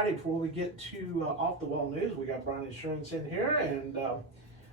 righty, before we get to off the wall news, we got Brian Insurance in here, and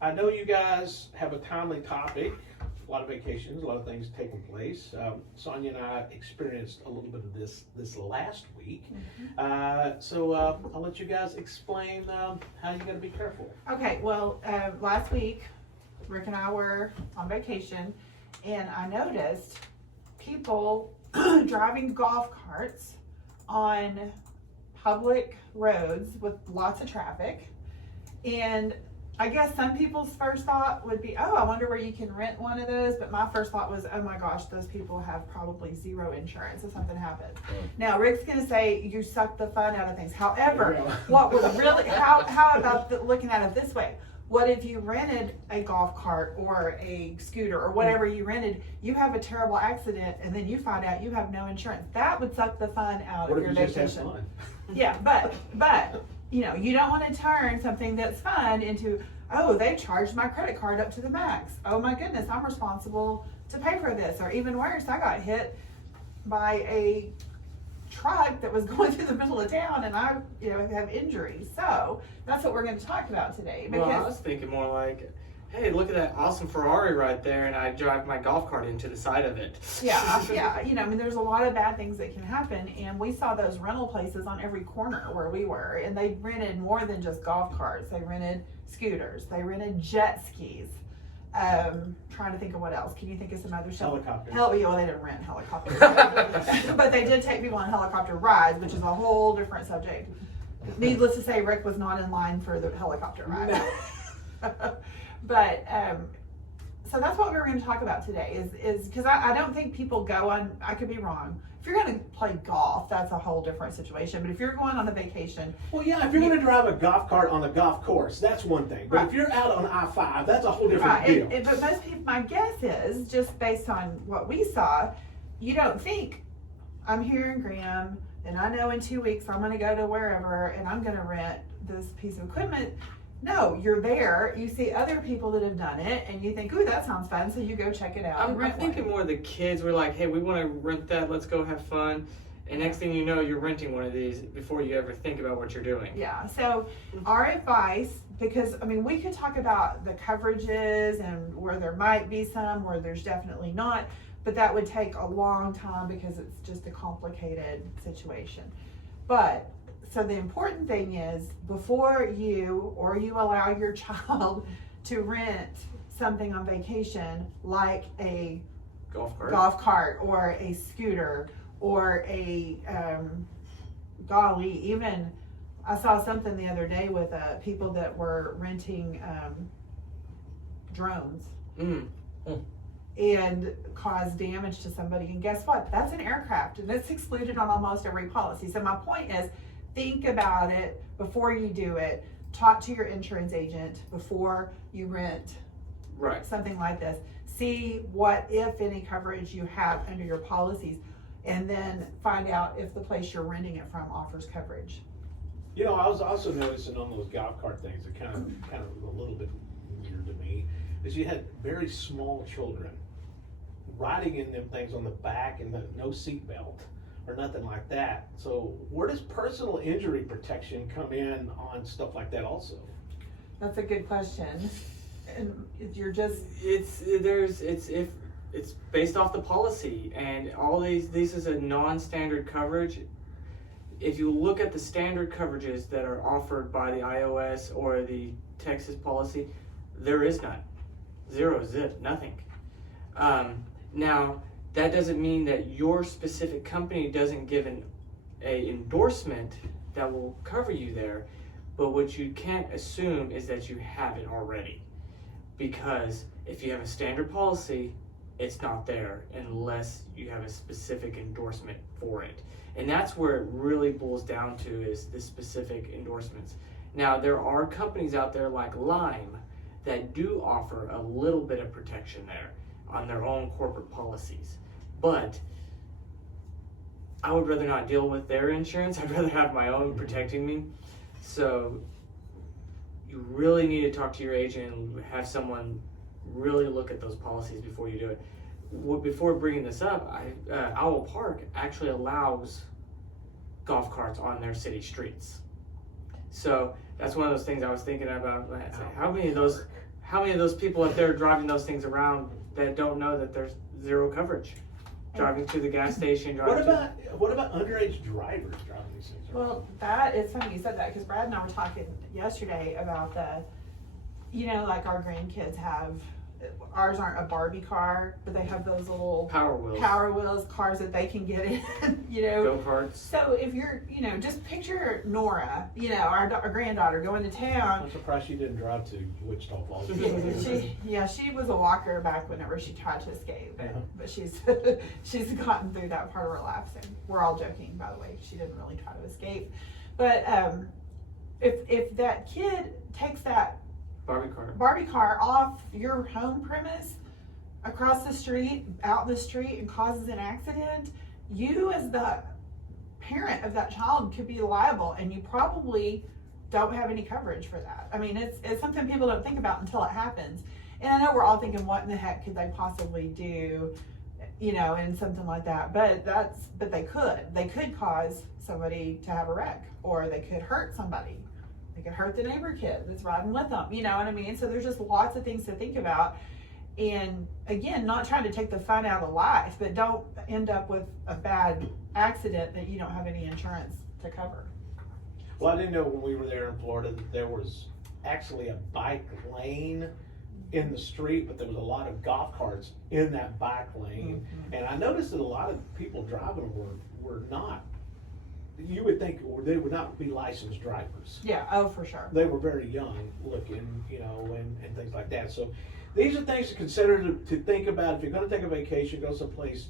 I know you guys have a timely topic. A lot of vacations, a lot of things taking place. Sonia and I experienced a little bit of this last week. So I'll let you guys explain how you got to be careful. Okay, well, last week, Rick and I were on vacation, and I noticed people driving golf carts on public roads with lots of traffic. And I guess some people's first thought would be, oh, I wonder where you can rent one of those. But my first thought was, oh my gosh, those people have probably zero insurance if something happens. Now, Rick's going to say you suck the fun out of things. However, what would really, how about looking at it this way? What if you rented a golf cart or a scooter or whatever you rented, you have a terrible accident, and then you find out you have no insurance? That would suck the fun out of your vacation. Yeah, but you know, you don't want to turn something that's fun into, oh, they charged my credit card up to the max. Oh my goodness, I'm responsible to pay for this. Or even worse, I got hit by a truck that was going through the middle of town, and I, have injuries. So that's what we're going to talk about today. Well, I was thinking more like, hey, look at that awesome Ferrari right there, and I drive my golf cart into the side of it. Yeah. There's a lot of bad things that can happen, and we saw those rental places on every corner where we were, and they rented more than just golf carts. They rented scooters. They rented jet skis. Trying to think of what else. Can you think of some other stuff? Helicopters. Well, they didn't rent helicopters. But they did take people on helicopter rides, which is a whole different subject. Needless to say, Rick was not in line for the helicopter ride. No. But, so that's what we're going to talk about today is because I don't think people go on, I could be wrong. If you're going to play golf, that's a whole different situation. But if you're going on a vacation. Well, yeah, if you're going to drive a golf cart on a golf course, that's one thing. But if you're out on I-5, that's a whole different deal. But most people, my guess is, just based on what we saw, you don't think, I'm here in Graham, and I know in 2 weeks I'm going to go to wherever, and I'm going to rent this piece of equipment. No, you're there, you see other people that have done it, and you think, ooh, that sounds fun, so you go check it out. I'm thinking more the kids were like, hey, we want to rent that, let's go have fun. And next thing you know, you're renting one of these before you ever think about what you're doing. Yeah, so our advice, because, we could talk about the coverages and where there might be some, where there's definitely not, but that would take a long time because it's just a complicated situation. But so the important thing is, before you allow your child to rent something on vacation, like a golf cart or a scooter or a even I saw something the other day with people that were renting drones and caused damage to somebody. And guess what? That's an aircraft, and it's excluded on almost every policy. So my point is, think about it before you do it. Talk to your insurance agent before you rent something like this. See what, if any, coverage you have under your policies, and then find out if the place you're renting it from offers coverage. I was also noticing on those golf cart things, that kind of a little bit weird to me, is you had very small children riding in them things on the back and no seat belt or nothing like that. So where does personal injury protection come in on stuff like that also? That's a good question. And you're just... It's based off the policy, and all these is a non-standard coverage. If you look at the standard coverages that are offered by the iOS or the Texas policy, there is none. Zero, zip, nothing. Now, that doesn't mean that your specific company doesn't give an endorsement that will cover you there, but what you can't assume is that you have it already. Because if you have a standard policy, it's not there unless you have a specific endorsement for it. And that's where it really boils down to, is the specific endorsements. Now, there are companies out there like Lime that do offer a little bit of protection there on their own corporate policies. But I would rather not deal with their insurance. I'd rather have my own protecting me. So you really need to talk to your agent and have someone really look at those policies before you do it. Before bringing this up, Owl Park actually allows golf carts on their city streets. So that's one of those things I was thinking about. Like, how many of those people up there driving those things around that don't know that there's zero coverage? Driving to the gas station. What about underage drivers driving these things around? Well, that is funny you said that, because Brad and I were talking yesterday about like our grandkids have, ours aren't a Barbie car, but they have those little Power wheels, cars that they can get in, go-karts. So if you're, just picture Nora, our granddaughter going to town. I'm surprised she didn't drive to Wichita Falls. She was a walker back whenever she tried to escape, but she's she's gotten through that part of her life. So we're all joking, by the way. She didn't really try to escape, but if that kid takes that Barbie car off your home premise, across the street, out in the street, and causes an accident, you as the parent of that child could be liable, and you probably don't have any coverage for that. I mean, it's something people don't think about until it happens. And I know we're all thinking, what in the heck could they possibly do, in something like that? But they could cause somebody to have a wreck, or they could hurt somebody. They could hurt the neighbor kid that's riding with them. You know what I mean? So there's just lots of things to think about. And again, not trying to take the fun out of life, but don't end up with a bad accident that you don't have any insurance to cover. Well, I didn't know when we were there in Florida that there was actually a bike lane in the street, but there was a lot of golf carts in that bike lane. Mm-hmm. And I noticed that a lot of people driving were not, you would think they would not be licensed drivers. Yeah, oh, for sure. They were very young looking, and things like that. So these are things to consider, to think about. If you're going to take a vacation, go someplace,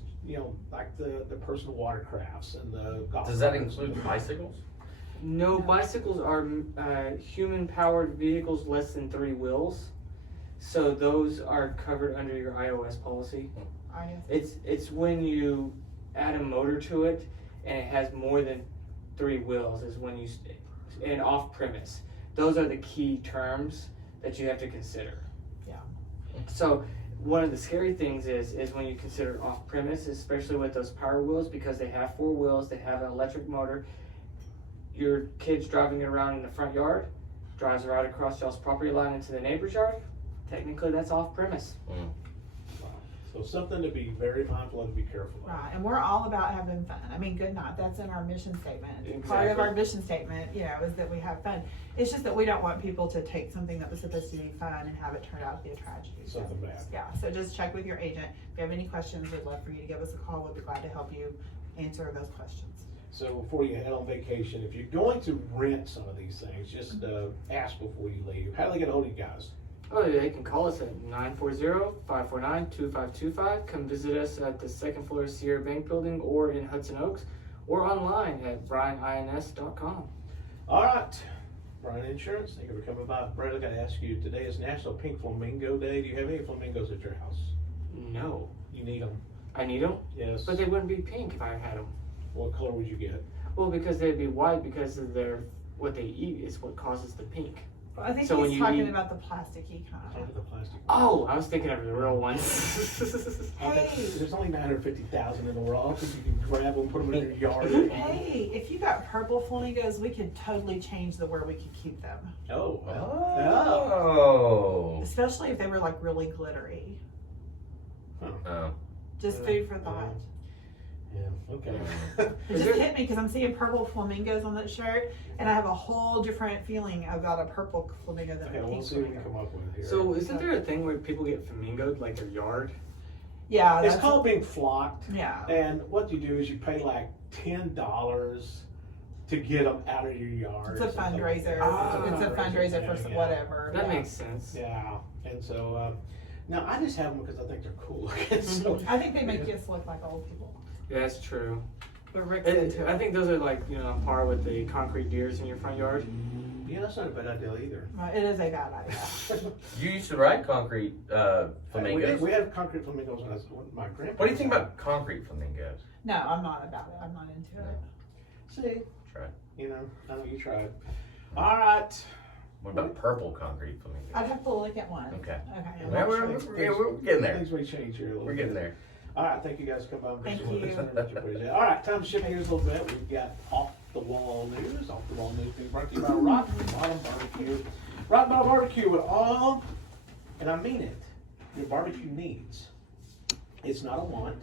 like the personal watercrafts and the golf. Does that include bicycles? No, bicycles are human-powered vehicles less than 3 wheels. So those are covered under your iOS policy. It's when you add a motor to it and it has more than 3 wheels is when you, and off premise. Those are the key terms that you have to consider. Yeah. So one of the scary things is when you consider off premise, especially with those power wheels, because they have 4 wheels, they have an electric motor. Your kid's driving it around in the front yard, drives right across y'all's property line into the neighbor's yard. Technically, that's off premise. Wow. So something to be very mindful of, to be careful of. Right, and we're all about having fun. I mean, good night. That's in our mission statement. Exactly. Part of our mission statement, is that we have fun. It's just that we don't want people to take something that was supposed to be fun and have it turn out to be a tragedy. Something bad. Yeah, so just check with your agent. If you have any questions, we'd love for you to give us a call. We'd be glad to help you answer those questions. So before you head on vacation, if you're going to rent some of these things, just ask before you leave. How do they get a hold of you guys? Oh, yeah, you can call us at 940-549-2525. Come visit us at the 2nd floor Sierra Bank Building or in Hudson Oaks, or online at brianins.com. All right, Brian Insurance, thank you for coming by. Brad, I got to ask you, today is National Pink Flamingo Day. Do you have any flamingos at your house? No. You need them. I need them? Yes. But they wouldn't be pink if I had them. What color would you get? Well, because they'd be white, because of what they eat is what causes the pink. Well, I think So when he's you talking eat- about the plasticky kind. Under the plastic. Oh, I was thinking of the real ones. Hey. There's only 950,000 in the world. I don't think you can grab them, put them in your yard. Hey, if you got purple flamingos, we could totally change where we could keep them. Oh. Oh. Especially if they were like really glittery. Oh. Just food for thought. Yeah, okay. It just hit me because I'm seeing purple flamingos on that shirt, and I have a whole different feeling about a purple flamingo than Okay, a we'll pink see what we can flamingo. come up with here. So isn't there a thing where people get flamingoed, like their yard? Yeah, It's that's- called being flocked. Yeah. And what you do is you pay like $10 to get them out of your yard. It's a or something. fundraiser. Ah. It's a fundraiser for Yeah. whatever. That yeah. makes sense. Yeah, and so now I just have them because I think they're cool looking. So I think they make us look like old people. Yeah, that's true. But Rick's into I it. think those are like, on par with the concrete deers in your front yard. yeah, that's not a bad idea either. Well, it is a bad idea. You used to ride concrete flamingos. We had concrete flamingos when I was with my grandpa. What do you think about concrete flamingos? No, I'm not about it. I'm not into it. See, Try. I know you tried. All right. What about purple concrete flamingos? I'd have to look at one. Okay. Okay. I'm Well, not sure. we're getting there. Things may change here a little We're bit. getting there. All right, thank you guys for coming by. Thank Appreciate you. it. All right, time to shift gears a little bit. We've got off the the wall news. Off the wall news being brought to you by Rock Bottom Barbecue. Rock Bottom Barbecue with all, and I mean it, your barbecue needs. It's not a want.